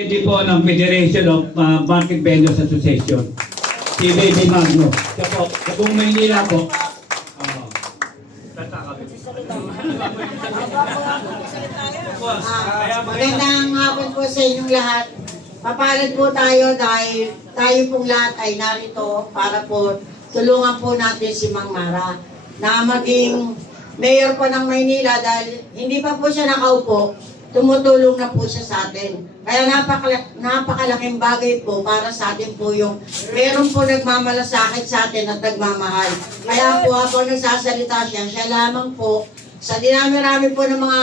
Hindi po ng Federation of Market Vendors Association. Si Baby Magno. Siya po, sa buong Maynila po. Magandang hapon po sa inyong lahat. Papalad po tayo dahil tayo pong lahat ay narito para po tulungan po natin si Mang Mara na maging mayor po ng Maynila dahil hindi pa po siya nakaupo, tumutulong na po siya sa atin. Kaya napakalaking bagay po para sa atin po yung meron po nagmamalasakit sa atin at nagmamahal. Kaya po habang nagsasalita siya, siya lamang po sa dinami-rami po ng mga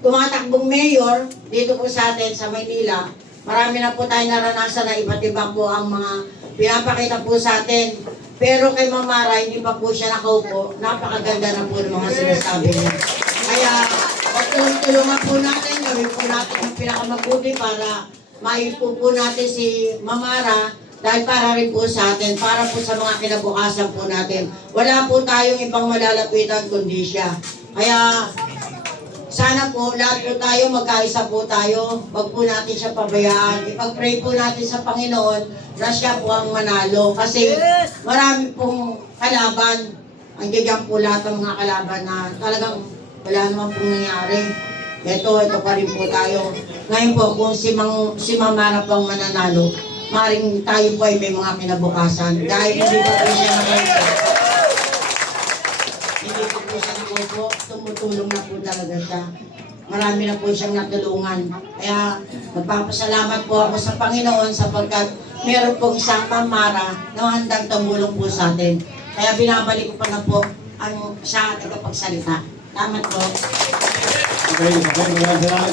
tumatakbong mayor dito po sa atin sa Maynila. Marami na po tayo naranasan na iba't iba po ang mga pinapakita po sa atin. Pero kay Mang Mara, hindi pa po siya nakaupo. Napakaganda na po ng mga sinasabi niya. Kaya, tulungan po natin, gawin po natin ang pinakamabuti para maipo po natin si Mang Mara dahil para rin po sa atin, para po sa mga kinabukasan po natin. Wala po tayong ibang malalapitan kundi siya. Kaya, sana po, lahat po tayo, magkaisa po tayo. Huwag po natin siya pabayaan. Ipag-pray po natin sa Panginoon na siya po ang manalo. Kasi marami pong kalaban. Andiyan po lahat ng mga kalaban na talagang wala naman pong nangyari. Ito pa rin po tayo. Ngayon po, kung si Mang Mara po ang mananalo, maring tayo po ay may mga kinabukasan. Dahil hindi pa po siya nakaupo. Hindi pa po siya nakaupo, tumutulong na po talaga siya. Marami na po siyang natulungan. Kaya magpapasalamat po ako sa Panginoon sapagkat meron pong isang Mang Mara na handang tumulong po sa atin. Kaya binabalik ko pa na po ang siya tagapagsalita. Tama po. Okay, maraming salamat.